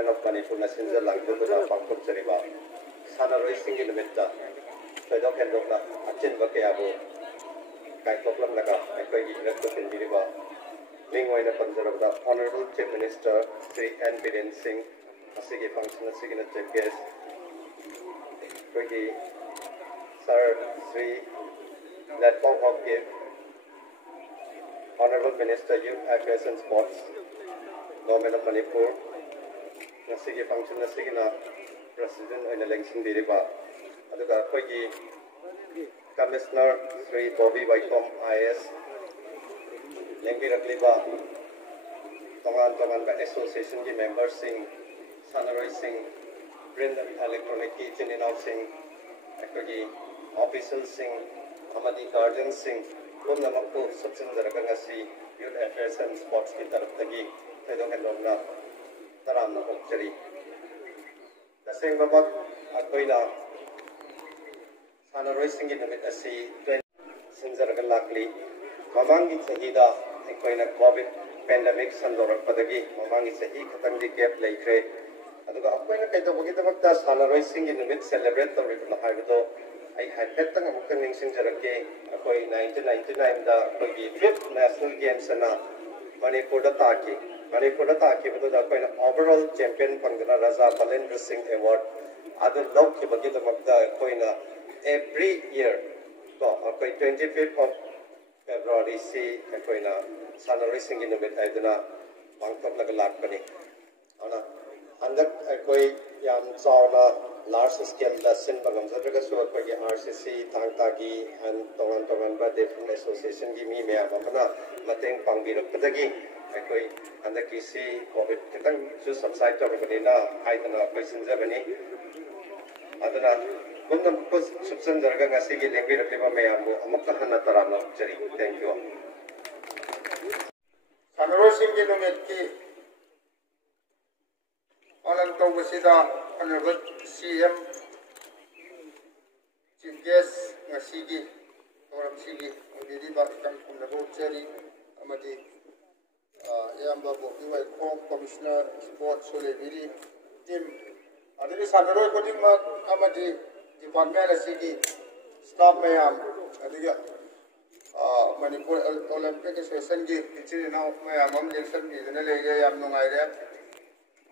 Government of Manipur National Language Pangkok Jariba Sanaroi Singi Limita Fedo Kendokla Achin Bakeabu Kaikoklam Naga Ekoi Recognition Diriba Lingway Panjarabda Honorable Chief Minister Sri N. Biren Singh Asigi Function Signa Chief Guest Kweki Sir Sri Letpong Hokib Honorable Minister Youth Affairs and Sports Government of Manipur Nasigi Function Nasigina President in election Diriba Aduga Kweki Commissioner Sri Bobby Waikom IS Lengi Ragliba Tongan Association ki members Singh Sanaroi Singh Print Electronic Kitchen in Singh Kweki Official Singh Amadi Guardian Singh Kumna Makku Subsindaraga Ngasi Youth Affairs and Sports ki taraf tagi Thedong Hendongna Taram na Hokchari Daseng Babat Akoina Sanaroi Singh Namit Asi Sinzaraga Lakli Mamangi Sahida Akoina COVID pandemic Sandorak Padagi Mamangi Sahi Katangi Gap Laikre Aduga Akoina Kaito Bogitamakta Sanaroi Singh Namit Celebrate the Ripple Hivido I had Petang Mukaning Sinjarake, Akoi 1999, the 5th National Games and Manipur Taki, with the overall champion Pangana Raza Balendra Singh Award, other low Kibagita Magda Koina every year. Akoi 25th of February, see Akoina Sanaroi Singh in the Mid Idana, Bangkok Lagalakani. And that Akoi Yam Sauna. Large scale lesson bagam sadra so ko ye RCC tangtagi and tongan ba different association gi mi me amana mateng pangbirak padagi koi anda kisi covid kitang su subside to banina haidana passenger bani adana gundam ko subsan jarga ngasi gi lengbi rakliba me amu amukka hanna tarana jari thank you Sanaroi Singh gi nomet ki alan to wasida Honorable CM Chief Guest Ngasigi Oram Sigi Didi Bakam Kumnabo Cherry Amadi Yamba Bobi Waikom Commissioner Sports Soleviri Team Adili Sanaroi Koding Amadi Department Sigi Staff Mayam Adiga Manipur Olympic Association Gi Pichiri Now Mayam Nelson Gi Nele Yam Nungaire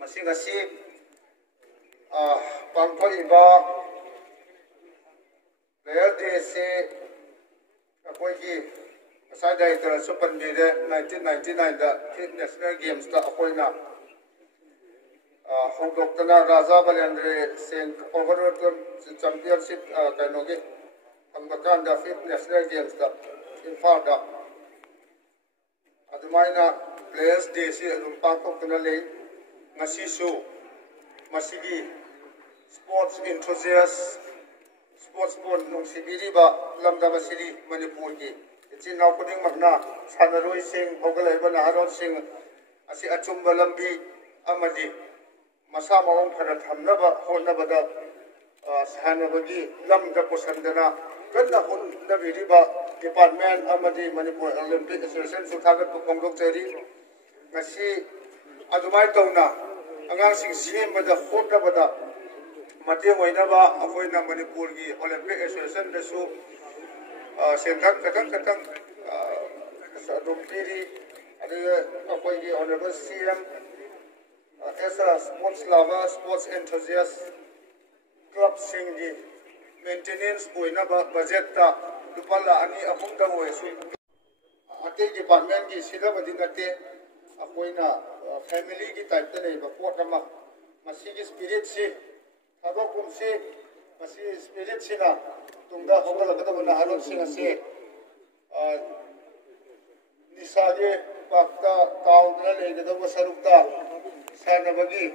Masingasi Pangko iba Player Day se Akoi ki Asada ita Super Nide 1999 da National Games da Akoi na Hong Kong Raza Balendra Singh Overall Championship Kanogi Hangbakan da 5th National Games da Infar da Adumaina Players Day se Pangko Kanale Ngasisu Masigi sports enthusiasts, sports born Nungsibiri ba Lamda Masiri Manipur ki. It's in opening Magna, Sanaroi Singh, Hogalaiban Haron Singh, Asi Achumba Lambi, Amadi, Masama Om Parat Hamnaba, Honabada, Sanabagi, Lamda Posandana, Ganda Hun Naviriba, Department Amadi, Manipur Olympic Association, Sutagat to Kongok Teri, Nasi Adumai Tona, Angang Singh Sim, but the Hotabada. Mati Wainaba, Afoina Manipur Olympic Association, the Su Sentak Katang Dumpiri, Apoy Honorable CM, as a sports lover, sports enthusiast, club singing, maintenance, Wainaba, Bazetta, Lupala, Ani Apunga Wesu. Ate department is Sidabadinate, Apoina, family type the neighbor, Portama, Masigi Spirit Sea. Habo kumsi masi spirit sina tungda hogal agada bana haron singa se nisage bakta kaudra legada basarukta sanabagi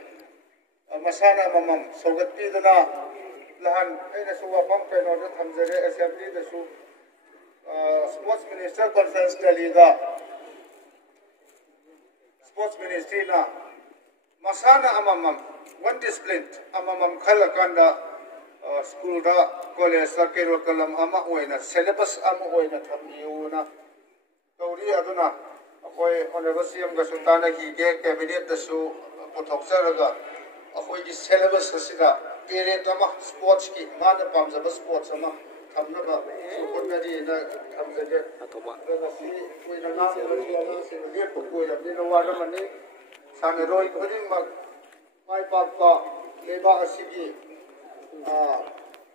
masana mamam sogatti dana lahan aina suwa pam peno da thamjare assembly da su sports minister conference daliga sports ministry na masana amamam one discipline amamam khalakanda school da college da kero kalam ama oina syllabus ama oina thamniuna tawri aduna akoi honorable CM ga sultana ki ge cabinet da su pothok saraga अखोई syllabus असिदा parade अमा sports की माना पामजब sports अमा थमनबा होटनरी ना थमजगे रसी कोई ना से लेप कोई अपने वार्ड मने साने रोई खुदिमक माय पापा लेबा असिगी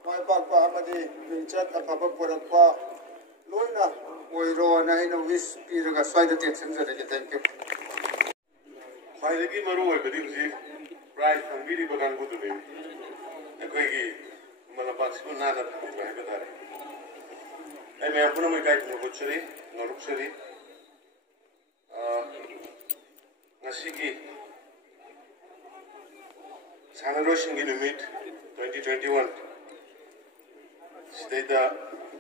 माय पापा अमदी मिंचत अफब पुरक्पा लोइना ओइरो ना इन विश पीरगा स्वाइद टेंशन जरे थैंक यू खाइदगी मरु ओइबदी हुजी प्राइज फंगबिरी बगान गुदुने अखोइगी मलपाक्सको नाना थंगबा हेबदारे ai मैं अपना मैं काई नगुचरी नरुक्सरी ngasi Sanaroshingi Numit 2021 State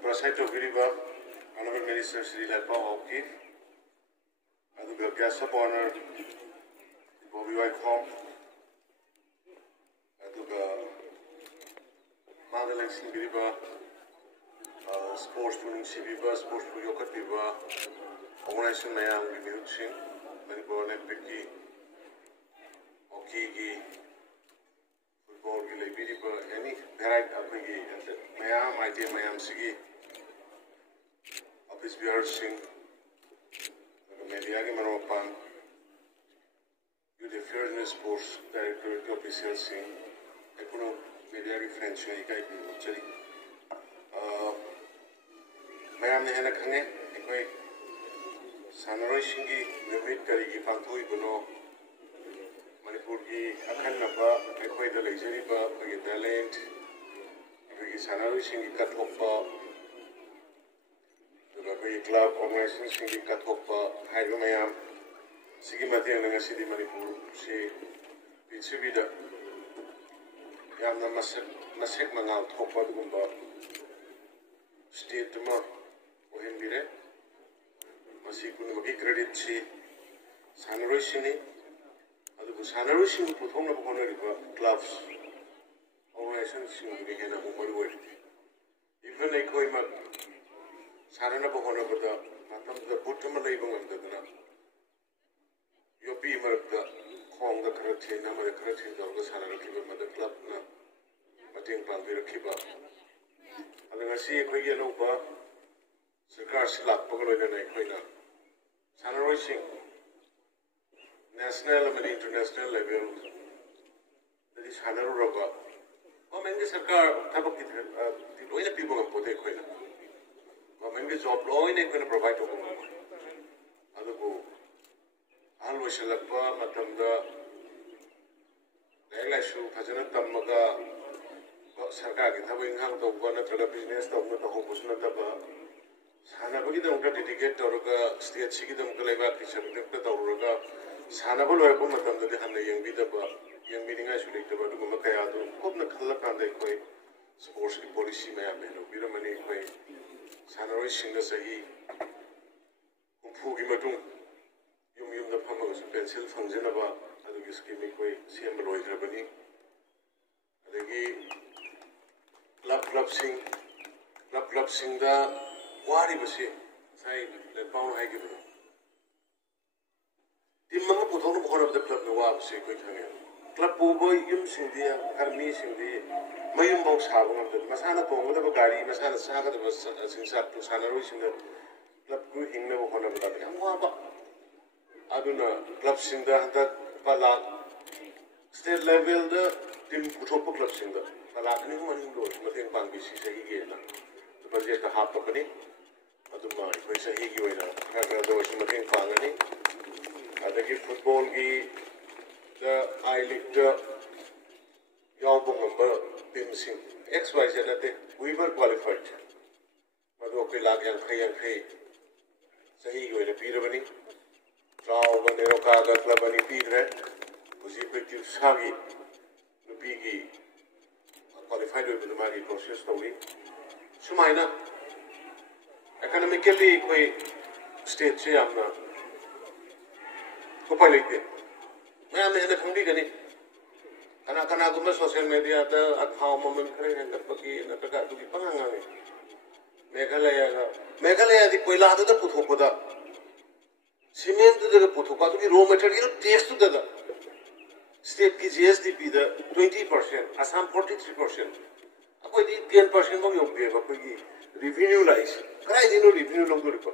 Prasaito Viriba Honorable Minister Sri Lalpa Hawki Aduga Guest of Honor Bobby Whitehall Aduga Madeleine Viriba Sports Tuning Sibiba Sports Yokat Viva Organization Mayang Vimuchin Manipur Olympic Hockey football की library पर यानी variety आपने की ma'am IT ma'am सिगी office बिहार Singh media के मनोपान youth affairs and sports director के ऑफिसर सिंह एकुनो मीडिया की फ्रेंड्स हैं इकाई की चली मैम ने है ना खंगे कोई सानरोई सिंगी निर्मित करी की पांथोई बनो मणिपुर की अखंडबा अखोई द लेजरीबा अखोई टैलेंट अखोई सानारुसिंग की कथोपा अखोई क्लब ऑर्गेनाइजेशन की कथोपा हाइरो मयाम सिगी मध्यंग नंगसिदी मणिपुर से पृथ्वीदा यामना मसक मंगाल थोपा दुगुंबा स्टेट मा ओहिमबिरे मसी कुनबगी क्रेडिट से सानारुसिंग Sanarusing Puthong of Honor clubs, organizations in the Hena Mummer. Even a Koima Sarana Pohona Buddha, Matam the Putum label of the Guna. Your beamer the Kong the Karatin, number the Karatin, the Sanarakiba, Mother Club, Mating Pambira Kiba. And then I see a Koyanova, Sakar Slap, Pogolo and Koina. Sanarusing. National and international level, that is Hanaru Roba. Or Mengi Sakar, Tabaki, the Loina people of Potequina. Or Mengi job Loina going to provide to them. Adabu Alwashalapa, Matamda, Elashu, Pazana Tamaga, Sakaki, having hung the one at the business of the Hopusnataba. Hanabagi don't dedicate Toroga, State Sigidum Kaleva, Kishabita Toroga. सानबल वरको मतम दे हमने young बिदबा young meeting आइ सुलेक्ट बा दुगम कया दु कोबन खल्ला कांदे कोई sports की policy में आमे नो बिरमनी कोई सानरोइ सिंग सही कुफु की मतुं युम युम द फमग पेंसिल फंगजनबा अदुगी स्कीम कोई सीएम लोइ खरबनी अदगी क्लब सिंग दा वारी बसे साइ ले पाउन हाइ के Tim mga putong na bukan ng club na wab si Kuy Kangin. Club po ba yung sindi, karmi sindi, may yung bang sabong ang dito. Masana po, wala ba gari, masana saka diba singsat po sana rin sinda. Club ko hing na bukan ng dati. Ang waba. Ado na, club sinda, handa pala. State level da, tim putong po club sinda. Pala, kani human yung doon. Mating pang bisi sa higi na. Diba siya kahapa pa ni? Ado ma, ikoy sa higi way na. Kaya daw siya mating pangani. अदगी football की द I league द यावबो number team सिंग XYZ नते we were qualified मदो के लाग यांखै सही गोइने पीरबनी ट्राउ बनेरो कागा क्लब बनी पीरे उसी पे क्यू सागी नुपी की क्वालिफाइड होय मागी प्रोसेस तौली सुमाइना इकोनॉमिकली कोई स्टेट से हमना को पहले के मैं हमने इन्हें खंडी करनी कना गुम्बद सोशल मीडिया ता अखाव मोमेंट करे हैं तबकी नटका दुगी पंगांगे मेघालय दी कोयला तो स्टेट की GSDP द 20%, असम 43%, अकोई दी 10% को योग दिए बाकोई की revenue लाइस, कराई दिनो revenue लोग दो रिपो,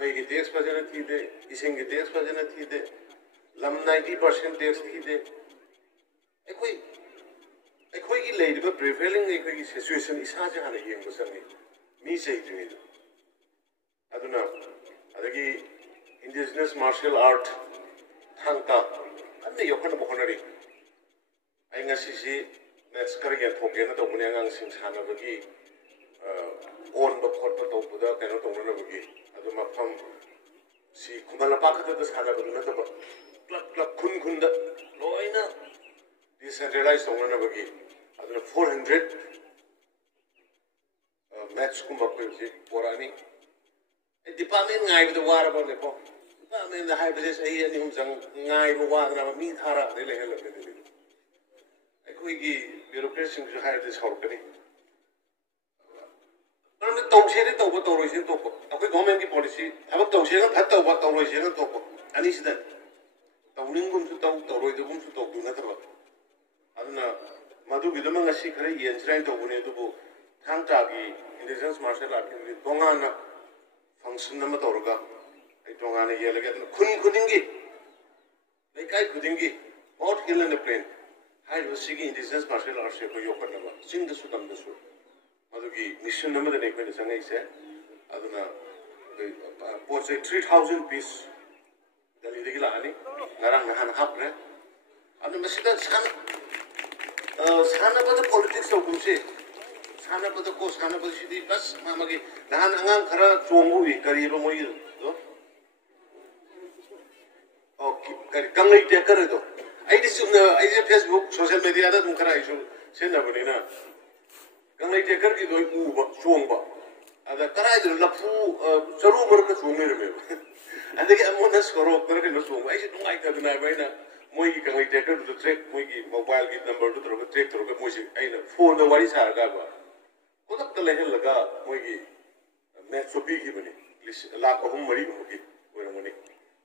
मैं ये tax बजाना थी दे, इसेंगे tax बजाना थी दे, लम 90% tax थी दे, अकोई की लेडी बा prevailing अकोई की situation इसा जहाँ नहीं है मुझे मी से ही जुड़ी दो, अदुना अदगी indigenous martial art thangta anne yokhana bokhonari ainga sisi next karigen thoke na to munya ngang sing sana bagi on ba khot ba to buda keno to na bagi adu mafam si kumala pa kha da sana bagi na to club khun khun da loina decentralized to na bagi adu 400 match kumba ko si porani department ngai with the water about the pop I mean the high position here ni hum sang ngai bo wa na mi thara de le hel de ai koi gi bureaucracy ju high this hor kani but to se de to bo to ro sin to ko akoi government ki policy ab to se na phat to ba to ro sin to ko ani sida to ning gum su to ro de gum su to du na ta ba aduna madu bidama ngasi khare yen srain to bu ne du bu thang ta gi indigenous martial art ki tonga na function nama toroga ai tongane ye lage khun khudingi lekai khudingi hot hill and plain hai wasigi indigenous martial arts ko yokar nama sing da su dam da su adugi mission nama de nekme sangai se aduna post 3000 piece dali de gila ani narang han hapre adu masida sana bada politics of kumse sana bada ko sana bada sidi bas mamagi nahan angang khara chongu wi kari ba moi do okay kari kangai te kare do ai dis ai Facebook social media da dum khara isu sen na bani na kangai te kar ki do u ba chong ba ada karai do lapu charu mar ka chong ne re ande ke amona skoro kar ke no chong ai se tungai ta na ba na moi ki kangai te kar do track moi ki mobile ki number do tro track tro ke moi se ai na phone da wari sa ga ba kodak ta lehel laga moi ki match sopi ki bani lakh ahum mari ko ki ora mani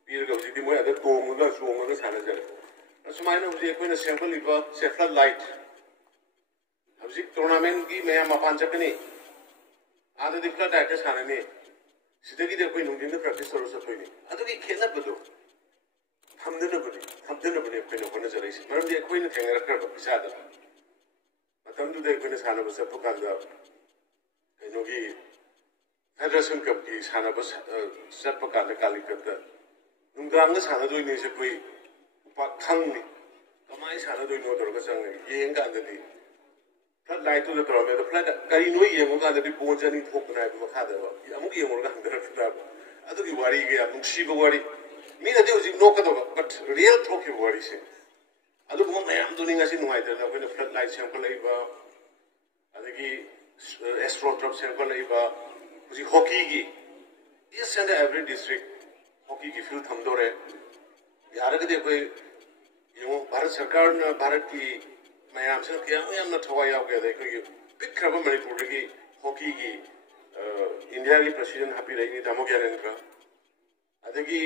pir ga ji moi ada tong ga chong ga sana jare asmai na je ko na sample liba sefla light abji tournament ki me ma pan chakni ada dikla data sana ne sidagi de koi nungdin da practice ro sa koi ni adu ki khela bado thamdena bani ko no kona jare si maram je koi na thengara kar ba pisa da matam du de koi na sana ba sa pukan da no gi Federation Cup की साना बस सब पकाने काली करता नुंगांग का साना दोई नहीं से कोई उपखंग नहीं कमाई साना दोई नो दर का संग ये इंगा अंदर फ्लड लाइट तो दर में तो फ्लड करी नो ये मुंगा अंदर पहुंच जानी ठोक ना है मखा दे ये अमुक ये मुंगा अंदर फिर अदो की वारी के अमुक शी वारी मीना दे उसी नो का तो बट रियल ठोक की वारी से अदो को मैं हम तो नहीं ऐसे नुआई था कोई फ्लड लाइट सैंपल ले बा अदो की एस्ट्रो ड्रॉप सैंपल ले बा उसी हॉकी की इस एंड एवरी डिस्ट्रिक्ट हॉकी की फील्ड हम दो रहे यार के देखो ये भारत सरकार ने भारत की मैम से क्या मैं हम ना ठवाया हो गया देखो ये बिग क्रब मणिपुर की हॉकी की इंडिया की प्रेसिडेंट हैप्पी रही नहीं दामो क्या इनका अदगी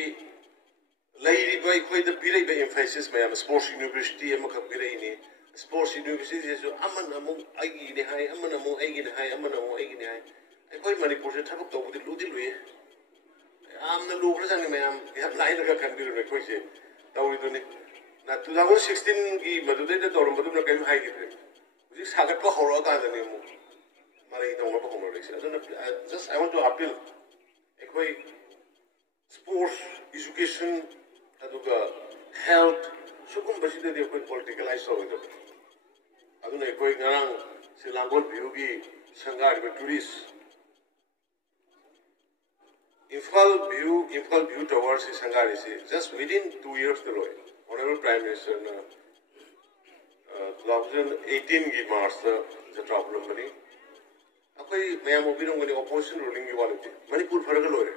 लई भाई कोई तो पीरे पे एम्फेसिस मैम स्पोर्ट्स यूनिवर्सिटी हम कब पीरे नहीं स्पोर्ट्स यूनिवर्सिटी जो अमन नमो आएगी नहीं है अमन नमो आएगी नहीं है अमन नमो आएगी नहीं है कोई मणिपुर से थबक तो बुद्धि लूदी लुए आमने लोग रह जाने में आम यहाँ लाइन लगा कंट्री में कोई से ताऊरी तो नहीं ना 2016 की मधुदे तो तोरम बदुम ना कहीं हाई कितने मुझे सागर को हौला का आदमी मु मारे इधर उनको को मर रही है तो ना just I want to appeal कोई sports education अदुगा health सुकुम बसी दे कोई politicalize हो इधर अदुने कोई गरांग सिलांगोल बियोगी संगार में tourist Imphal view towards Sangari just within 2 years the Lord. Honorable Prime Minister 2018 की March the problem बनी. अब कोई मैं मोबी रंग में opposition ruling की वाले थे. मणिपुर फर्क लो रहे.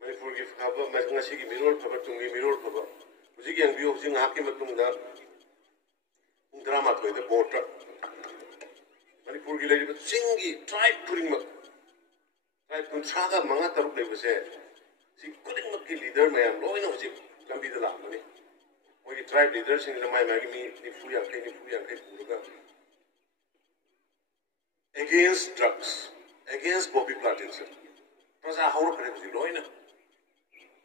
मणिपुर की खबर मैं नशी की मिरोल खबर तुंगी मिरोल खबर. मुझे की अंबियो मुझे यहाँ की मतलब ना ड्रामा कोई तो बोट. मणिपुर की लेडी बस सिंगी ट्राइब पुरिंग मत. Right, kuntraga mga taruk level se, si kuning mat ki leader mayam loy na hujik lambi dala mani, moy tribe leader Singh my मागी मी निफु यांखै पुरगा against drugs, against poppy plantation. Praja haur kare buji loina.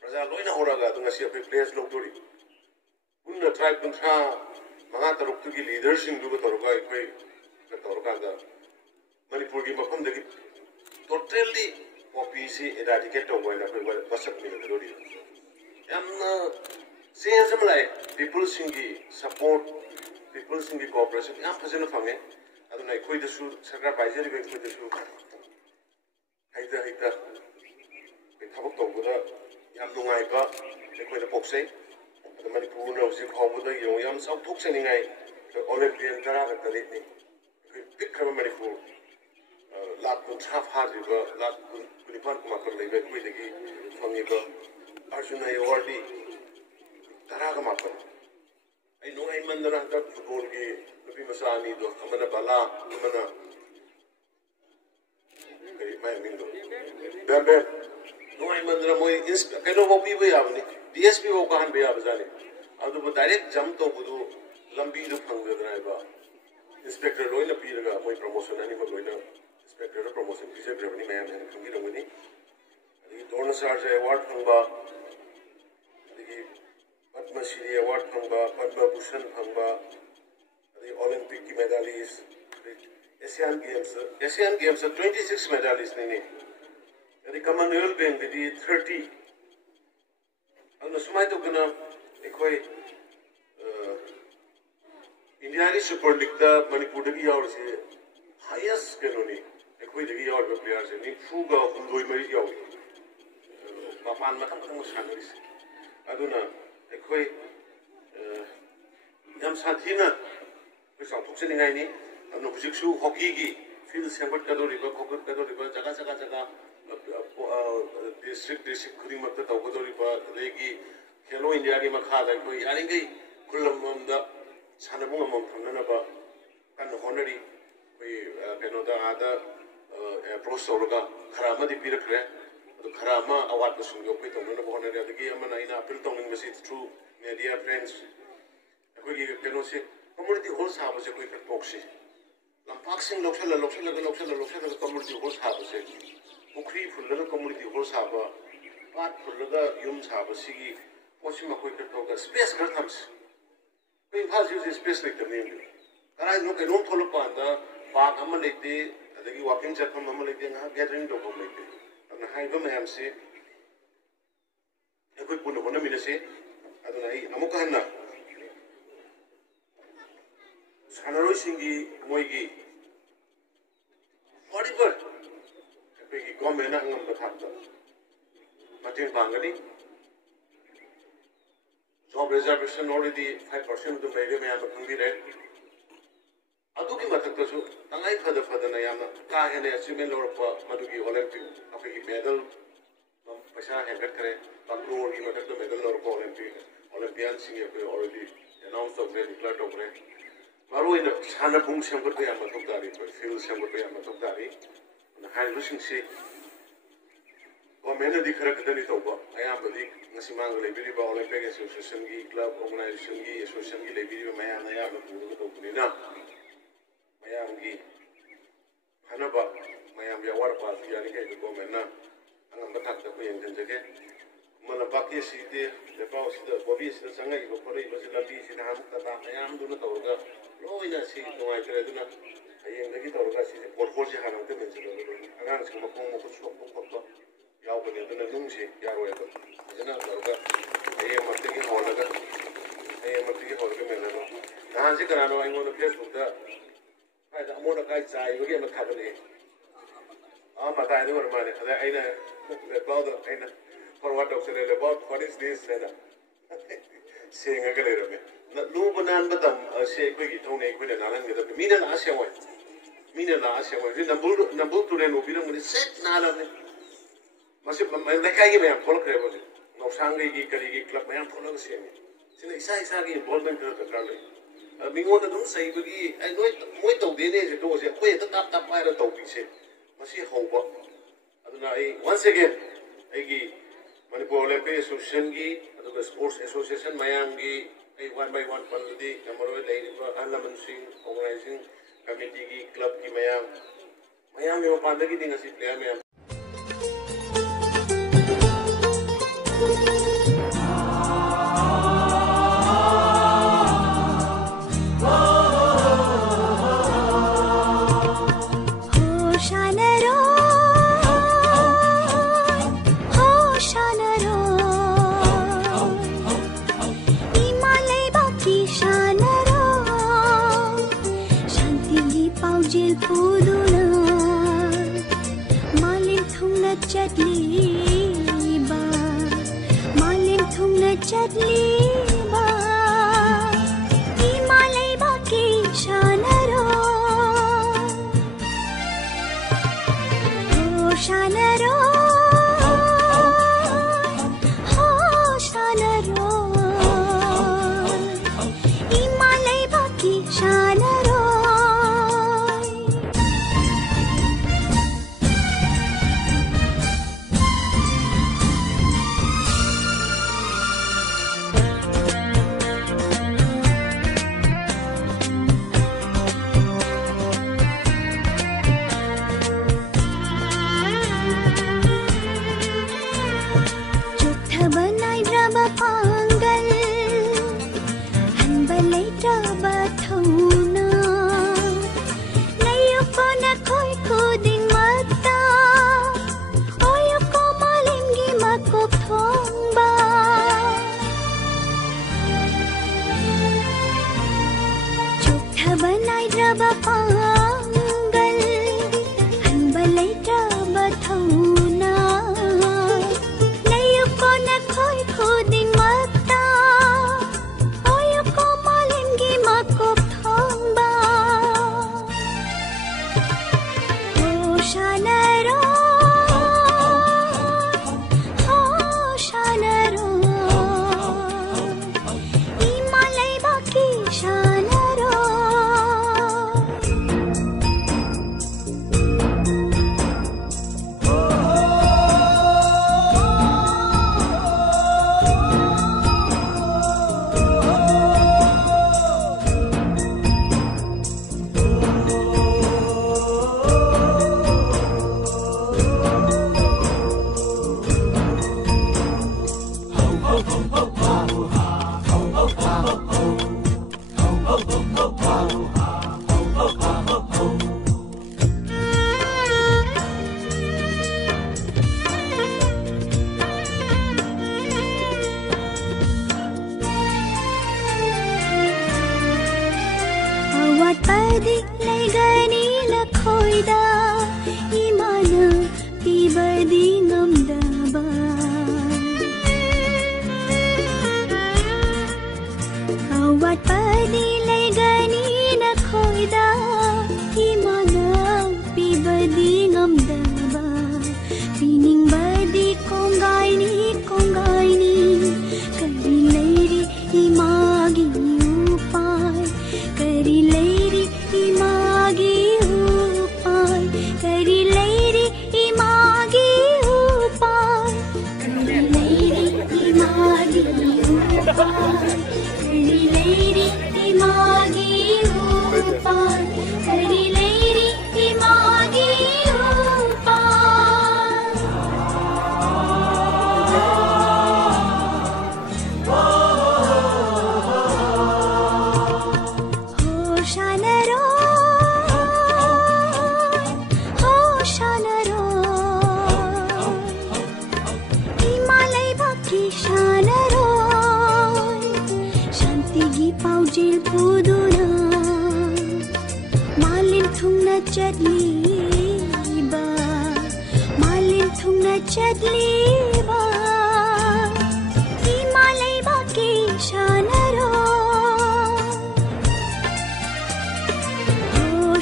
Praja loina horaga dunga si apai players log dori. Unna tribe kuntra manga taruk tu ki leaders sing duga taruka ikoi ka taruka da Manipur ki mafam dagi totally poppy si eradicate to boina koi basak ni dori. Yamna sense malai people singi support, people singi cooperation yam phajana phange. aduna koi da su sarkar paijari be koi da su haida be thabak tong da yam nungai ba koi da poksai adu Manipur na usi khawbu da yo yam sau thuk se ningai Olympian tara ga tali ni koi big khaba Manipur lat kun thaf ha ri ba lat kun kunipan kuma kar le be koi da gi phangi ba Arjuna award di tara ga ma pa ai nungai mandana da football gi Nabi Masani do amana bala amana kari mai mindo bebe no ai mandra moi keno bo pi be yabni DSP bo kahan be yabzani adu bo direct jump to budu lambi do phang de drai ba inspector loina pi raga moi promotion ani bo loina inspector promotion ki se brevni mai am khangi ramuni ani dorna sar je award phang ba ani Padma Shri award phang ba Padma Bhushan phang ba the Olympic medalists, Asian Games 26 medalists nini. The Commonwealth Games the 30. And the sumai to gana ekoi Indian Super League da Manipur dagi yaur se highest kanoni ekoi dagi yaur be players ni fuga hundoi mari yaur. Papan matang sangaris. Aduna ekoi yam sathina so thukse ningai ni no bujiksu hockey gi field sangbat kadori ba khokot kadori ba jaga district khuri mak ta kadori ba legi Hello India gi makha da koi yaringai kulam da sanabung mom thamna ba kan honori koi keno da ada professor ga kharama di pirakre to kharama award ba sungyo koi tongna ba honori adagi amana ina appeal tongning message through media friends koi gi keno se community hall sahab se koi boxi lampak sing loksala community hall sahab se mukri phulala community hall sahab pat phulala yum sahab sigi posima koi ka space kar thams koi phas use space like the name karai no ke non tholo pa da park am lekte adagi walking chat am lekte nga gathering do ko lekte amna hai ba mayam se koi puno hona mina se aduna ai amuka hanna Sanaroi singi moigi whatever epeki government angam bathakta mating bangani job reservation already 5% to mege me am khangi re adu ki mathakta su tangai phada na yam ka hene achievement lor pa madugi Olympic apeki medal paisa hegat kare pakro ki mathakta medal lor pa Olympian singi already announced of declared of Maru in Sana Bung Shambuti and Matokari, Phil Shambuti and Matokari, and the high wishing sea. Or many of the Karakatani Toba, I am the Nasimang Liberiba Olympic Association Club Organization, Association Liberiba, Mayam, Mayam, Mayam, Hanaba, Mayam Yawarpa, Yanika, the Gomena, and I'm the Taka and Kenjake. Malabaki City, the Paus, the Bobbies, the Sanga, the Pori, was in a beach in Hamta, I am doing the no, in a city to my Karaduna. I am the guitar, what was you having to mention? And I'm from a home of Shop, Yawin and the Nunchi, Yahweh. I am a taking order. I am a taking order. Nancy Carano, I want to place with that. I don't want to guide, I will get a cabinet. I'm a guy over money. I know for what about what is this? Saying a gallery. No banan badam say quick tone equid and alan with the Mina Asia way. Mina Asia way. Nabu to them will be the set Nalan. Masip like I give a follow no Sangi Kari Club man follow the same. Sagi involvement to the country. I mean, what I don't say, I know it. Wait till the days it was a way to tap by the topic. Must see hope. Once again, I give Manipur Olympic Association, the Sports Association, Miami. I 1 by 1 पल्लदी नमरोय लेरिबा अनलमनसिंग organising committee की club की मयाम की मपानदगी दिंगसी player मयाम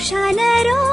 Shanaro